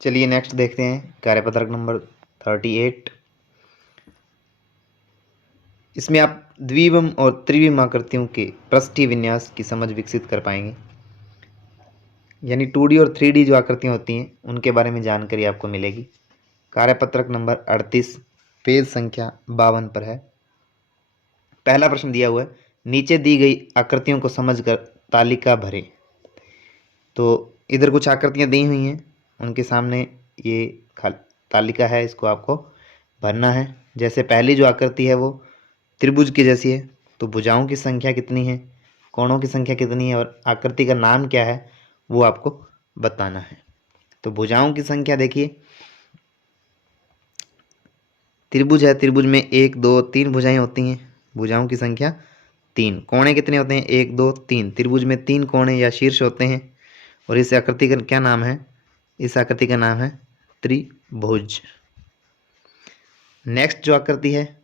चलिए नेक्स्ट देखते हैं कार्यपत्रक नंबर 38। इसमें आप द्विविम और त्रिविम आकृतियों के पृष्ठीय विन्यास की समझ विकसित कर पाएंगे, यानी 2D और 3D जो आकृतियाँ होती हैं उनके बारे में जानकारी आपको मिलेगी। कार्यपत्रक नंबर 38 पेज संख्या 52 पर है। पहला प्रश्न दिया हुआ है, नीचे दी गई आकृतियों को समझकर तालिका भरें। तो इधर कुछ आकृतियाँ दी हुई हैं, उनके सामने ये तालिका है, इसको आपको भरना है। जैसे पहली जो आकृति है वो त्रिभुज की जैसी है, तो भुजाओं की संख्या कितनी है, कोणों की संख्या कितनी है और आकृति का नाम क्या है वो आपको बताना है। तो भुजाओं की संख्या देखिए, त्रिभुज है, त्रिभुज में 1 2 3 भुजाएं होती हैं, भुजाओं की संख्या 3। कोणे कितने होते हैं, 1 2 3। त्रिभुज में 3 कोणे या शीर्ष होते हैं और इस आकृति का क्या नाम है, इस आकृति का नाम है त्रिभुज। नेक्स्ट जो आकृति है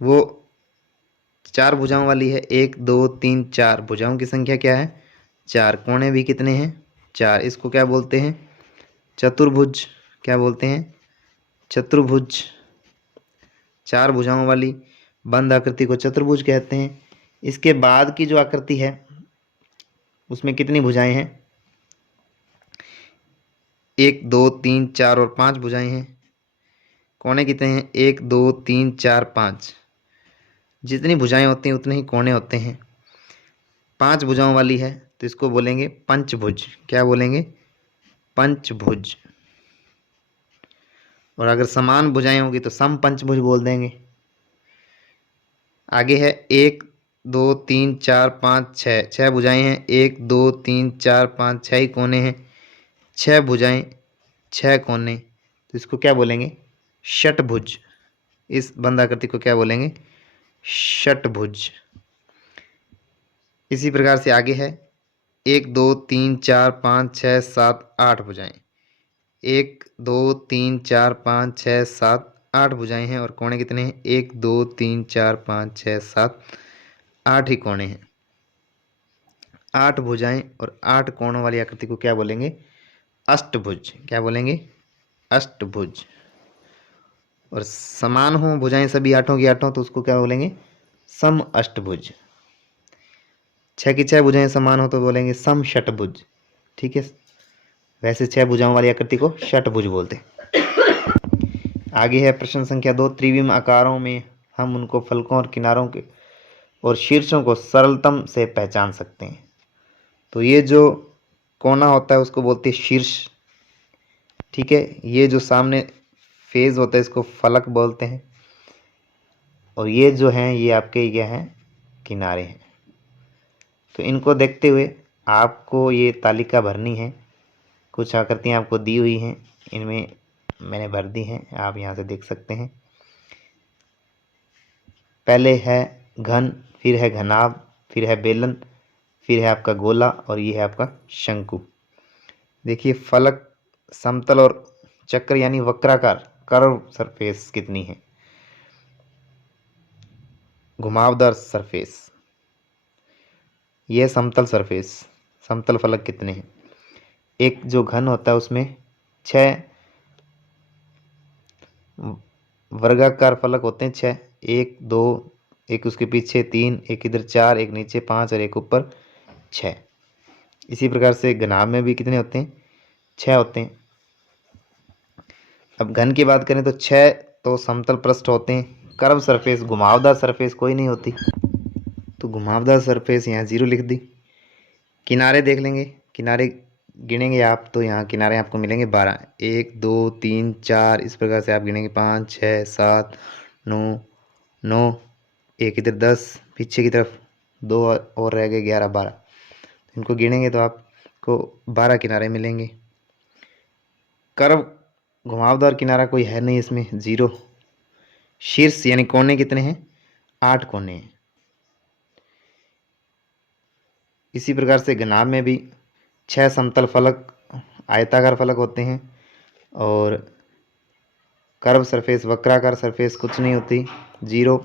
वो 4 भुजाओं वाली है, 1 2 3 4। भुजाओं की संख्या क्या है, 4। कोणे भी कितने हैं, 4। इसको क्या बोलते हैं, चतुर्भुज। क्या बोलते हैं, चतुर्भुज। 4 भुजाओं वाली बंद आकृति को चतुर्भुज कहते हैं। इसके बाद की जो आकृति है उसमें कितनी भुजाएं हैं, 1 2 3 4 और 5 भुजाएं हैं। कोणे कितने हैं, 1 2 3 4 5। जितनी भुजाएं होती हैं उतने ही कोणे होते हैं। 5 भुजाओं वाली है तो इसको बोलेंगे पंचभुज। क्या बोलेंगे, पंचभुज। और अगर समान भुजाएं होगी तो सम पंचभुज बोल देंगे। आगे है 1 2 3 4 5 6। 6 भुजाएं हैं, 1 2 3 4 5 6 ही कोने हैं। 6 भुजाएं 6 कोने, तो इसको क्या बोलेंगे, षटभुज। इस बंद आकृति को क्या बोलेंगे, षटभुज। इसी प्रकार से आगे है 1 2 3 4 5 6 7 8 भुजाएं। 1 2 3 4 5 6 7 8 भुजाएं हैं और कोणे कितने हैं, 1 2 3 4 5 6 7 8 ही कोणे हैं। 8 भुजाएं और 8 कोणों वाली आकृति को क्या बोलेंगे, अष्टभुज। क्या बोलेंगे, अष्टभुज। और समान हो भुजाएं सभी आठों की आठों तो उसको क्या बोलेंगे, सम अष्टभुज। 6 की 6 भुजाएं समान हो तो बोलेंगे सम षटभुज। ठीक है, वैसे 6 भुजाओं वाली आकृति को षटभुज बोलते हैं। आगे है प्रश्न संख्या 2, त्रिविम आकारों में हम उनको फलकों और किनारों के और शीर्षों को सरलतम से पहचान सकते हैं। तो ये जो कोना होता है उसको बोलते हैं शीर्ष। ठीक है, ये जो सामने फेज होता है इसको फलक बोलते हैं और ये जो हैं ये आपके क्या हैं, किनारे हैं। तो इनको देखते हुए आपको ये तालिका भरनी है। कुछ आकृतियाँ आपको दी हुई हैं, इनमें मैंने भर दी हैं, आप यहाँ से देख सकते हैं। पहले है घन, फिर है घनाभ, फिर है बेलन, फिर है आपका गोला और ये है आपका शंकु। देखिए फलक, समतल और चक्र यानी वक्राकार कर्व सरफेस कितनी है, घुमावदार सरफेस। यह समतल सरफेस, समतल फलक कितने हैं। एक जो घन होता है उसमें 6 वर्गाकार फलक होते हैं, 6। 1 2, एक उसके पीछे 3, एक इधर 4, एक नीचे 5 और एक ऊपर 6। इसी प्रकार से घनाभ में भी कितने होते हैं, 6 होते हैं। अब घन की बात करें तो 6 तो समतल पृष्ठ होते हैं। कर्व सरफेस, घुमावदार सरफेस कोई नहीं होती, तो घुमावदार सरफेस यहाँ 0 लिख दी। किनारे देख लेंगे, किनारे गिनेंगे आप तो यहाँ किनारे आपको मिलेंगे 12। 1 2 3 4, इस प्रकार से आप गिनेंगे 5 6 7 9 9, एक इधर 10, पीछे की तरफ 2 और रह गए 11 12। इनको गिनेंगे तो आपको 12 किनारे मिलेंगे। कर्व घुमावदार किनारा कोई है नहीं इसमें, 0। शीर्ष यानी कोने कितने हैं, 8 कोने हैं। इसी प्रकार से घनाभ में भी 6 समतल फलक, आयताकार फलक होते हैं और कर्व सरफेस, वक्राकार सरफेस कुछ नहीं होती, 0।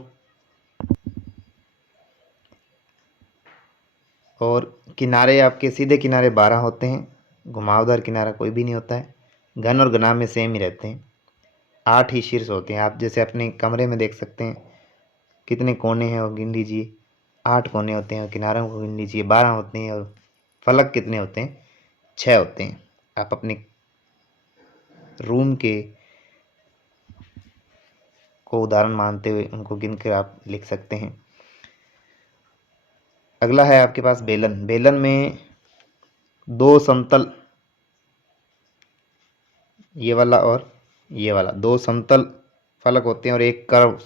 और किनारे आपके सीधे किनारे 12 होते हैं, घुमावदार किनारा कोई भी नहीं होता है। घन और घनाभ में सेम ही रहते हैं। 8 ही शीर्ष होते हैं। आप जैसे अपने कमरे में देख सकते हैं कितने कोने हैं और गिन लीजिए। 8 कोने होते हैं और किनारों को गिन लीजिए 12 होते हैं। और फलक कितने होते हैं? 6 होते हैं। आप अपने रूम के को उदाहरण मानते हुए उनको गिनकर आप लिख सकते हैं। अगला है आपके पास बेलन। बेलन में दो समतल, ये वाला और ये वाला, दो समतल फलक होते हैं और एक कर्व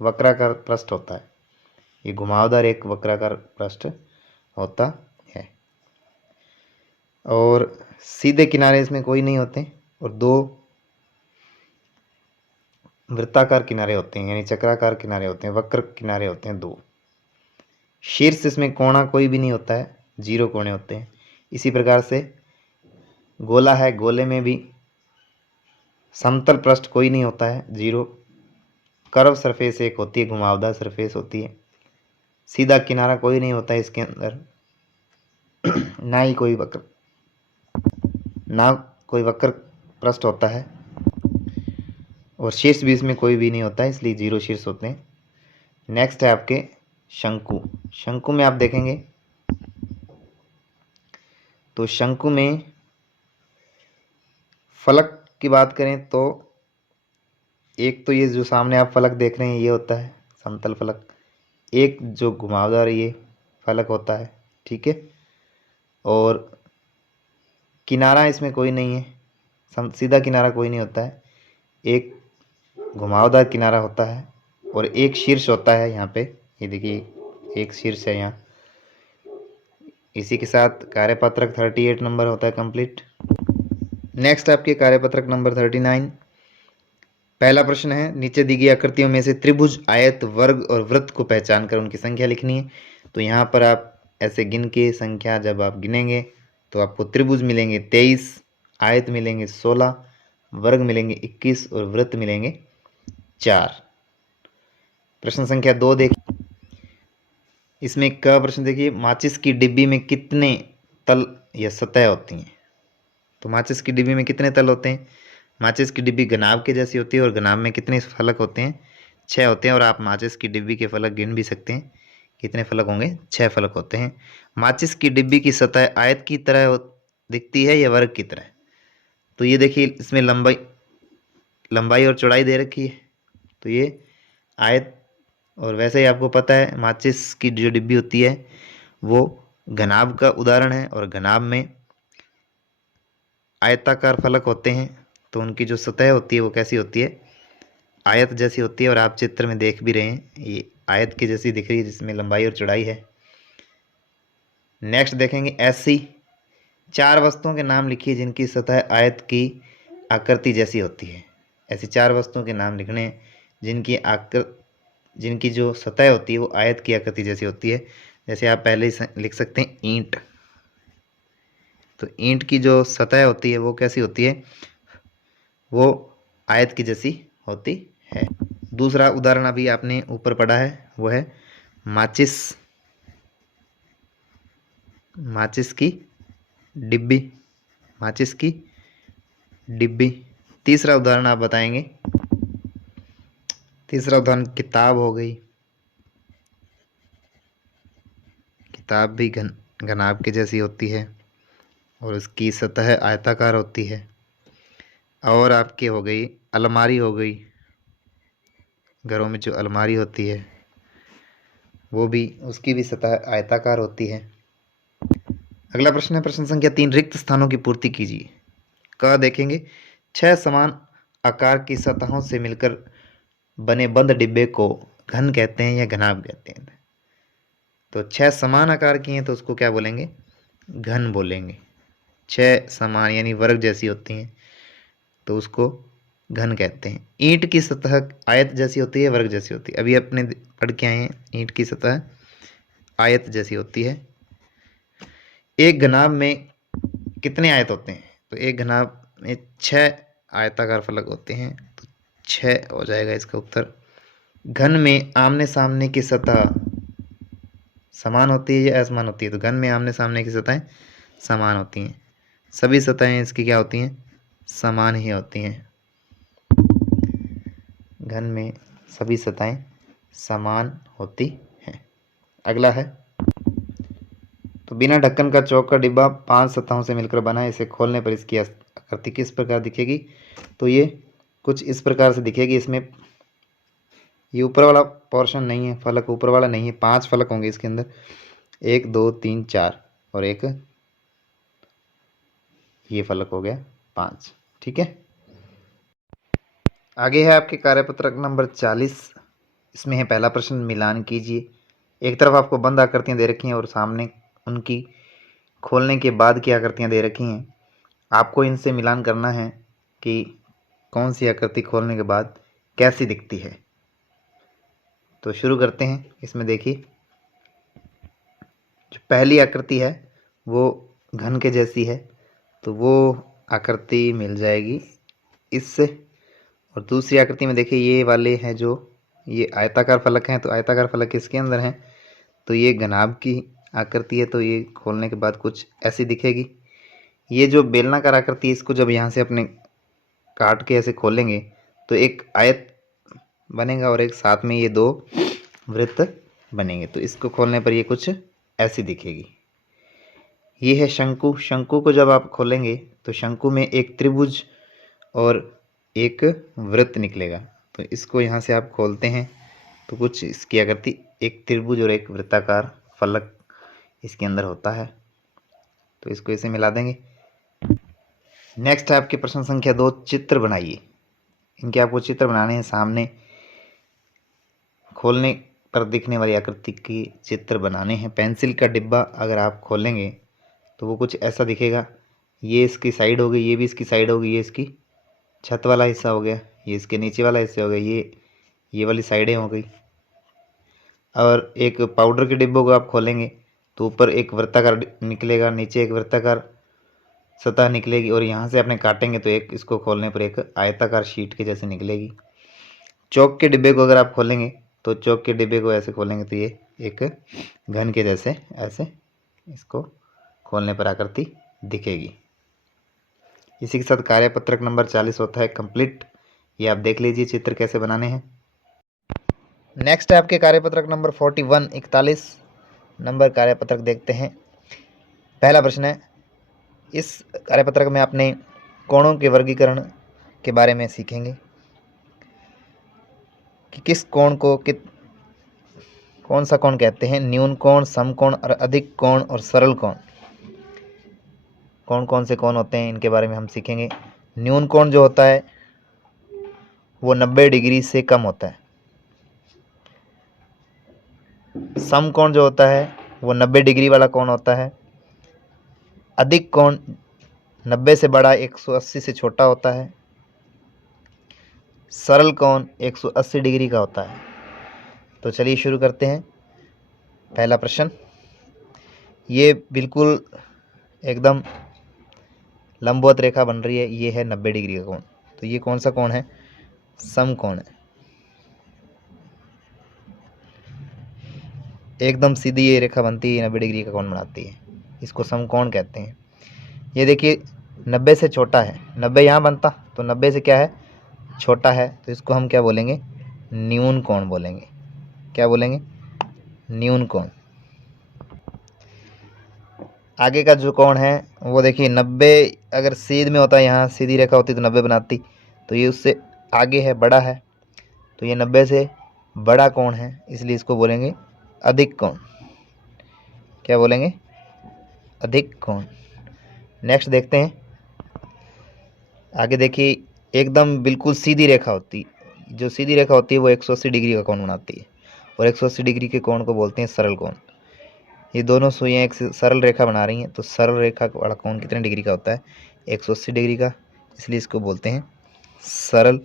वक्राकार पृष्ठ होता है। ये घुमावदार एक वक्राकार पृष्ठ होता है और सीधे किनारे इसमें कोई नहीं होते और दो वृत्ताकार किनारे होते हैं, यानी चक्राकार किनारे होते हैं, वक्र किनारे होते हैं दो। शीर्ष इसमें कोणा कोई भी नहीं होता है, 0 कोणे होते हैं। इसी प्रकार से गोला है, गोले में भी समतल पृष्ठ कोई नहीं होता है, 0। कर्व सरफेस एक होती है, घुमावदार सरफेस होती है। सीधा किनारा कोई नहीं होता है इसके अंदर, ना ही कोई वक्र पृष्ठ होता है और शीर्ष भी इसमें कोई भी नहीं होता है, इसलिए 0 शीर्ष होते हैं। नेक्स्ट है आपके शंकु। शंकु में आप देखेंगे तो शंकु में फलक की बात करें तो एक तो ये जो सामने आप फलक देख रहे हैं ये होता है समतल फलक, एक जो घुमावदार ये फलक होता है, ठीक है। और किनारा इसमें कोई नहीं है, सीधा किनारा कोई नहीं होता है, एक घुमावदार किनारा होता है और एक शीर्ष होता है यहाँ पे। ये देखिए एक शीर्ष है यहाँ। इसी के साथ कार्यपत्रक 38 नंबर होता है कंप्लीट। नेक्स्ट आपके कार्यपत्रक नंबर 39। पहला प्रश्न है, नीचे दी गई आकृतियों में से त्रिभुज, आयत, वर्ग और वृत्त को पहचान कर उनकी संख्या लिखनी है। तो यहाँ पर आप ऐसे गिन के संख्या जब आप गिनेंगे तो आपको त्रिभुज मिलेंगे 23, आयत मिलेंगे 16, वर्ग मिलेंगे 21 और वृत्त मिलेंगे 4। प्रश्न संख्या 2 देखिए। इसमें क प्रश्न देखिए, माचिस की डिब्बी में कितने तल या सतह होती हैं? तो माचिस की डिब्बी में कितने तल होते हैं? माचिस की डिब्बी घनाभ के जैसी होती है और घनाभ में कितने फलक होते हैं? 6 होते हैं। और आप माचिस की डिब्बी के फलक गिन भी सकते हैं, कितने फलक होंगे? 6 फलक होते हैं। माचिस की डिब्बी की सतह आयत की तरह दिखती है या वर्ग की तरह? तो ये देखिए इसमें लंबाई और चौड़ाई दे रखी है, तो ये आयत। और वैसे ही आपको पता है माचिस की जो डिब्बी होती है वो घनाभ का उदाहरण है और घनाभ में आयताकार फलक होते हैं, तो उनकी जो सतह होती है वो कैसी होती है? आयत जैसी होती है। और आप चित्र में देख भी रहे हैं ये आयत की जैसी दिख रही है जिसमें लंबाई और चौड़ाई है। नेक्स्ट देखेंगे, ऐसी 4 वस्तुओं के नाम लिखिए जिनकी सतह आयत की आकृति जैसी होती है। ऐसी 4 वस्तुओं के नाम लिखने हैं जिनकी जो सतह होती है वो आयत की आकृति जैसी होती है। जैसे आप पहले ही लिख सकते हैं ईंट। तो ईंट की जो सतह होती है वो कैसी होती है? वो आयत की जैसी होती है। दूसरा उदाहरण अभी आपने ऊपर पढ़ा है वो है माचिस की डिब्बी। माचिस की डिब्बी। तीसरा उदाहरण आप बताएंगे। तीसरा उदाहरण किताब हो गई। किताब भी घनाभ की जैसी होती है और उसकी सतह आयताकार होती है। और आपकी हो गई अलमारी हो गई, घरों में जो अलमारी होती है वो भी, उसकी भी सतह आयताकार होती है। अगला प्रश्न है प्रश्न संख्या 3, रिक्त स्थानों की पूर्ति कीजिए। क देखेंगे, 6 समान आकार की सतहों से मिलकर बने बंद डिब्बे को घन कहते हैं या घनाभ कहते हैं? तो 6 समान आकार की हैं तो उसको क्या बोलेंगे? घन बोलेंगे। 6 समान यानी वर्ग जैसी होती हैं तो उसको घन कहते हैं। ईंट की सतह आयत जैसी होती है, वर्ग जैसी होती है? अभी अपने पढ़ के आए हैं, ईंट की सतह आयत जैसी होती है। एक घनाभ में कितने आयत होते हैं? तो एक घनाभ में 6 आयताकार फलक होते हैं, तो 6 हो जाएगा इसका उत्तर। घन में आमने सामने की सतह समान होती है या असमान होती है? तो घन में आमने सामने की सतहें समान होती हैं। सभी सतहें इसकी क्या होती हैं? समान ही होती हैं। घन में सभी सतहें समान होती हैं। अगला है, तो बिना ढक्कन का चौक का डिब्बा 5 सतहों से मिलकर बना है। इसे खोलने पर इसकी आकृति किस प्रकार दिखेगी? तो ये कुछ इस प्रकार से दिखेगी। इसमें ये ऊपर वाला पोर्शन नहीं है, फलक ऊपर वाला नहीं है। 5 फलक होंगे इसके अंदर, 1 2 3 4 और एक ये फलक हो गया 5। ठीक है। आगे है आपके कार्यपत्रक नंबर 40। इसमें है पहला प्रश्न, मिलान कीजिए। एक तरफ आपको बंद आकृतियां दे रखी हैं और सामने उनकी खोलने के बाद की आकृतियां दे रखी हैं। आपको इनसे मिलान करना है कि कौन सी आकृति खोलने के बाद कैसी दिखती है। तो शुरू करते हैं। इसमें देखिए, जो पहली आकृति है वो घन के जैसी है, तो वो आकृति मिल जाएगी इससे। और दूसरी आकृति में देखिए, ये वाले हैं जो ये आयताकार फलक हैं, तो आयताकार फलक इसके अंदर हैं, तो ये घनाभ की आकृति है, तो ये खोलने के बाद कुछ ऐसी दिखेगी। ये जो बेलनाकार आकृति है, इसको जब यहाँ से अपने काट के ऐसे खोलेंगे तो एक आयत बनेगा और एक साथ में ये 2 वृत्त बनेंगे। तो इसको खोलने पर ये कुछ ऐसी दिखेगी। ये है शंकु। शंकु को जब आप खोलेंगे तो शंकु में एक त्रिभुज और एक वृत्त निकलेगा। तो इसको यहाँ से आप खोलते हैं तो कुछ इसकी आकृति एक त्रिभुज और एक वृत्ताकार फलक इसके अंदर होता है। तो इसको इसे मिला देंगे। नेक्स्ट है आपके प्रश्न संख्या 2, चित्र बनाइए। इनके आपको चित्र बनाने हैं। सामने खोलने पर दिखने वाली आकृति के चित्र बनाने हैं। पेंसिल का डिब्बा अगर आप खोलेंगे तो वो कुछ ऐसा दिखेगा। ये इसकी साइड हो गई, ये भी इसकी साइड हो गई, ये इसकी छत वाला हिस्सा हो गया, ये इसके नीचे वाला हिस्सा हो गया, ये वाली साइडें हो गई। और एक पाउडर के डिब्बों को आप खोलेंगे तो ऊपर एक वृत्ताकार निकलेगा, नीचे एक वृत्ताकार सतह निकलेगी, और यहाँ से अपने काटेंगे तो एक इसको खोलने पर एक आयताकार शीट के जैसे निकलेगी। चौक के डिब्बे को अगर आप खोलेंगे तो चौक के डिब्बे को ऐसे खोलेंगे तो ये एक घन के जैसे ऐसे इसको खोलने पर आकृति दिखेगी। इसी के साथ कार्यपत्रक नंबर 40 होता है कंप्लीट। ये आप देख लीजिए चित्र कैसे बनाने हैं। नेक्स्ट है आपके कार्यपत्रक नंबर 41, 41 नंबर कार्यपत्रक देखते हैं। पहला प्रश्न है, इस कार्यपत्रक में आपने कोणों के वर्गीकरण के बारे में सीखेंगे कि किस कोण को कौन सा कोण कहते हैं। न्यून कोण, समकोण और अधिक कोण और सरल कोण, कौन कौन से कोण होते हैं इनके बारे में हम सीखेंगे। न्यून कोण जो होता है वो 90 डिग्री से कम होता है। समकोण जो होता है वो 90 डिग्री वाला कोण होता है। अधिक कोण 90 से बड़ा 180 से छोटा होता है। सरल कोण 180 डिग्री का होता है। तो चलिए शुरू करते हैं। पहला प्रश्न, ये बिल्कुल एकदम लंबवत रेखा बन रही है, ये है 90 डिग्री का कोण। तो ये कौन सा कोण है? समकोण है। एकदम सीधी ये रेखा बनती है, 90 डिग्री का कोण बनाती है, इसको समकोण कहते हैं। ये देखिए 90 से छोटा है, 90 यहाँ बनता तो 90 से क्या है, छोटा है, तो इसको हम क्या बोलेंगे? न्यून कोण बोलेंगे। क्या बोलेंगे? न्यून कोण। आगे का जो कोण है वो देखिए 90 अगर सीध में होता, यहाँ सीधी रेखा होती तो 90 बनाती, तो ये उससे आगे है, बड़ा है, तो ये 90 से बड़ा कोण है, इसलिए इसको बोलेंगे अधिक कोण। क्या बोलेंगे? अधिक कोण। नेक्स्ट देखते हैं। आगे देखिए एकदम बिल्कुल सीधी रेखा होती, जो सीधी रेखा होती है वो 180 डिग्री का कोण बनाती है, और 180 डिग्री के कोण को बोलते हैं सरल कोण। ये दोनों सुइयाँ एक सरल रेखा बना रही हैं, तो सरल रेखा वाला कोण कितने डिग्री का होता है? 180 डिग्री का, इसलिए इसको बोलते हैं सरल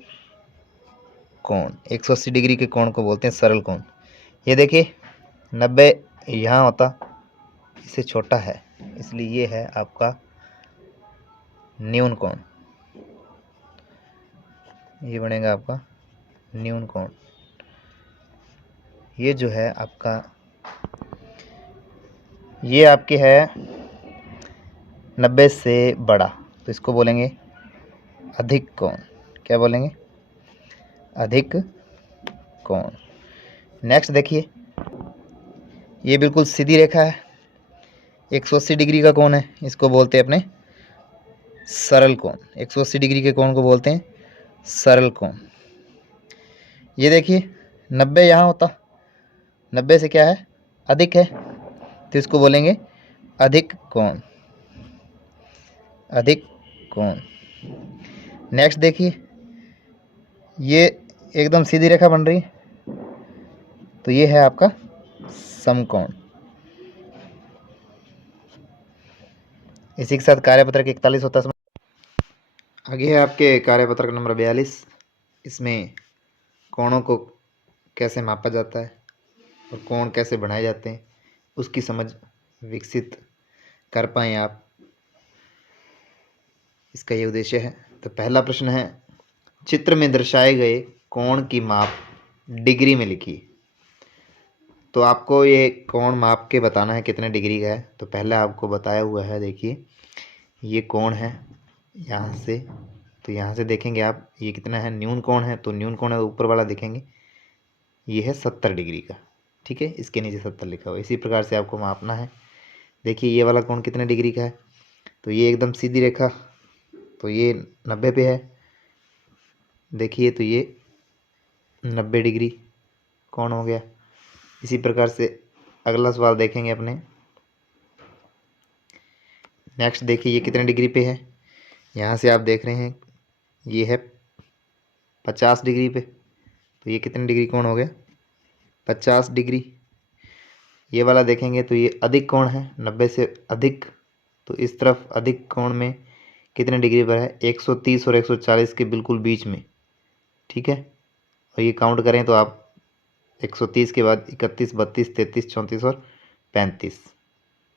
कोण। 180 डिग्री के कोण को बोलते हैं सरल कोण। ये देखिए 90 यहाँ होता, इससे छोटा है, इसलिए ये है आपका न्यून कोण। ये बनेगा आपका न्यून कोण। ये जो है आपका, ये आपके है 90 से बड़ा, तो इसको बोलेंगे अधिक कोण, क्या बोलेंगे? अधिक कोण। नेक्स्ट देखिए, ये बिल्कुल सीधी रेखा है, 180 डिग्री का कोण है, इसको बोलते हैं अपने सरल कोण। 180 डिग्री के कोण को बोलते हैं सरल कोण। ये देखिए 90 यहाँ होता, 90 से क्या है? अधिक है, तो इसको बोलेंगे अधिक कोण, अधिक कोण। नेक्स्ट देखिए, ये एकदम सीधी रेखा बन रही है, तो ये है आपका समकोण। इसी के साथ कार्यपत्रक 41 होता है। आगे है आपके कार्यपत्रक नंबर 42। इसमें कोणों को कैसे मापा जाता है और कोण कैसे बनाए जाते हैं उसकी समझ विकसित कर पाएँ आप, इसका ये उद्देश्य है। तो पहला प्रश्न है, चित्र में दर्शाए गए कोण की माप डिग्री में लिखिए। तो आपको ये कोण माप के बताना है कितने डिग्री का है। तो पहले आपको बताया हुआ है, देखिए ये कोण है यहाँ से, तो यहाँ से देखेंगे आप ये कितना है, न्यून कोण है, तो न्यून कोण है ऊपर वाला देखेंगे ये है 70 डिग्री का, ठीक है, इसके नीचे 70 लिखा हुआ। इसी प्रकार से आपको मापना है। देखिए ये वाला कोण कितने डिग्री का है, तो ये एकदम सीधी रेखा, तो ये 90 पे है, देखिए तो ये 90 डिग्री कोण हो गया। इसी प्रकार से अगला सवाल देखेंगे अपने। नेक्स्ट देखिए ये कितने डिग्री पे है, यहाँ से आप देख रहे हैं ये है 50 डिग्री पे, तो ये कितने डिग्री कोण हो गया? 50 डिग्री। ये वाला देखेंगे तो ये अधिक कोण है, 90 से अधिक, तो इस तरफ अधिक कोण में कितने डिग्री पर है? 130 और 140 के बिल्कुल बीच में, ठीक है। और ये काउंट करें तो आप 130 के बाद 31, 32, 33, 34 और 35,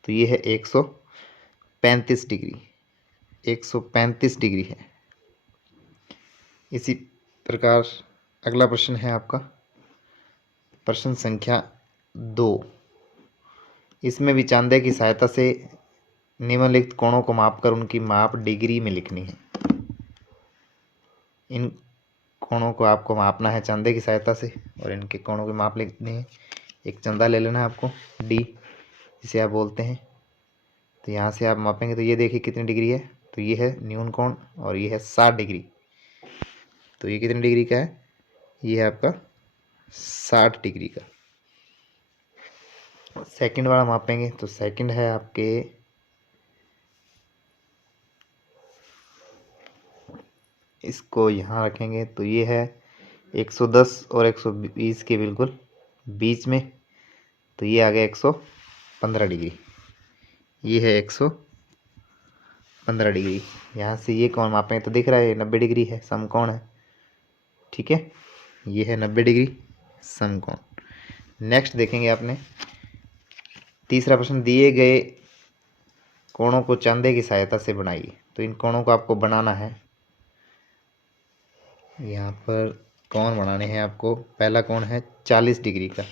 तो ये है 135 डिग्री, 135 डिग्री है। इसी प्रकार अगला प्रश्न है आपका प्रश्न संख्या 2। इसमें विचांदे की सहायता से निम्नलिखित कोणों को मापकर उनकी माप डिग्री में लिखनी है। इन कोणों को आपको मापना है चंदे की सहायता से और इनके कोणों की माप लिखनी है। एक चंदा ले लेना है आपको, डी जिसे आप बोलते हैं। तो यहाँ से आप मापेंगे तो ये देखिए कितनी डिग्री है, तो ये है न्यून कोण और ये है 60 डिग्री। तो ये कितनी डिग्री का है? ये है आपका 60 डिग्री का। सेकंड वाला मापेंगे तो सेकंड है आपके इसको यहाँ रखेंगे तो ये है 110 और 120 के बिल्कुल बीच में, तो ये आ गया 115 डिग्री। ये है 115 डिग्री। यहाँ से ये कोण मापें तो दिख रहा है 90 डिग्री है, समकोण है, ठीक है। ये है 90 डिग्री समकोण। नेक्स्ट देखेंगे आपने तीसरा प्रश्न, दिए गए कोणों को चंदे की सहायता से बनाइए। तो इन कोणों को आपको बनाना है। यहाँ पर कोण बनाने हैं आपको। पहला कोण है 40 डिग्री का,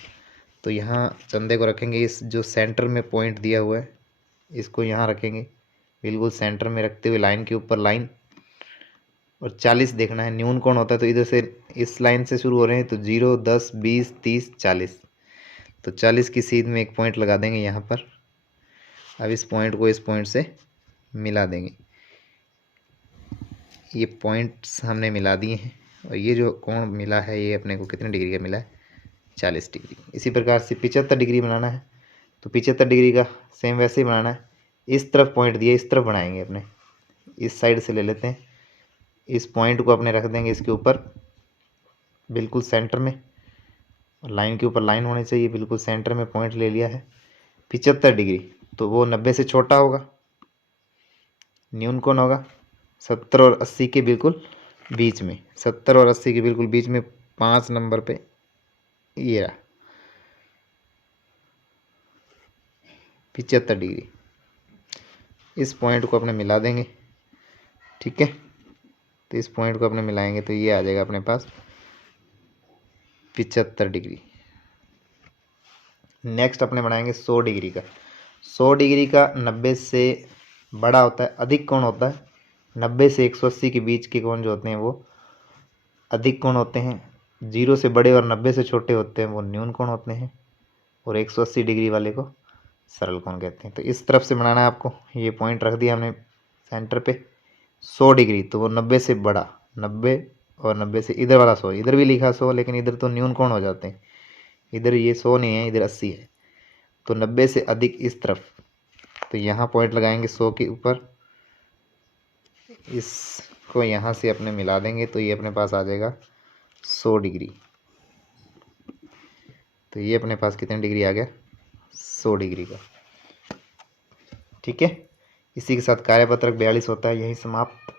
तो यहाँ चंदे को रखेंगे, इस जो सेंटर में पॉइंट दिया हुआ है इसको यहाँ रखेंगे, बिल्कुल सेंटर में रखते हुए लाइन के ऊपर लाइन, और 40 देखना है। न्यून कोण होता है तो इधर से इस लाइन से शुरू हो रहे हैं, तो 0, 10, 20, 30, 40, तो 40 की सीध में एक पॉइंट लगा देंगे यहाँ पर। अब इस पॉइंट को इस पॉइंट से मिला देंगे। ये पॉइंट्स हमने मिला दिए हैं और ये जो कोण मिला है ये अपने को कितने डिग्री का मिला है? 40 डिग्री। इसी प्रकार से 75 डिग्री बनाना है, तो 75 डिग्री का सेम वैसे ही बनाना है। इस तरफ पॉइंट दिए, इस तरफ बनाएंगे अपने, इस साइड से ले लेते हैं, इस पॉइंट को अपने रख देंगे इसके ऊपर बिल्कुल सेंटर में, लाइन के ऊपर लाइन होनी चाहिए, बिल्कुल सेंटर में पॉइंट ले लिया है 75 डिग्री। तो वो 90 से छोटा होगा, न्यून कोण होगा 70 और 80 के बिल्कुल बीच में, 70 और 80 के बिल्कुल बीच में 5 नंबर पे ये रहा 75 डिग्री। इस पॉइंट को अपने मिला देंगे, ठीक है। तो इस पॉइंट को अपने मिलाएंगे तो ये आ जाएगा अपने पास 75 डिग्री। नेक्स्ट अपने बनाएंगे 100 डिग्री का। 100 डिग्री का 90 से बड़ा होता है, अधिक कोण होता है, 90 से 180 के बीच के कोण जो होते हैं वो अधिक कोण होते हैं, 0 से बड़े और 90 से छोटे होते हैं वो न्यून कोण होते हैं, और 180 डिग्री वाले को सरल कोण कहते हैं। तो इस तरफ से बनाना है आपको। ये पॉइंट रख दिया हमने सेंटर पे 100 डिग्री, तो वो 90 से बड़ा, 90 और 90 से इधर वाला 100, इधर भी लिखा 100 लेकिन इधर तो न्यून कोण हो जाते हैं, इधर ये 100 नहीं है, इधर 80 है, तो 90 से अधिक इस तरफ। तो यहाँ पॉइंट लगाएंगे 100 के ऊपर, इसको यहाँ से अपने मिला देंगे तो ये अपने पास आ जाएगा 100 डिग्री। तो ये अपने पास कितने डिग्री आ गया, 100 डिग्री का। ठीक है, इसी के साथ कार्यपत्रक 42 होता है यही समाप्त।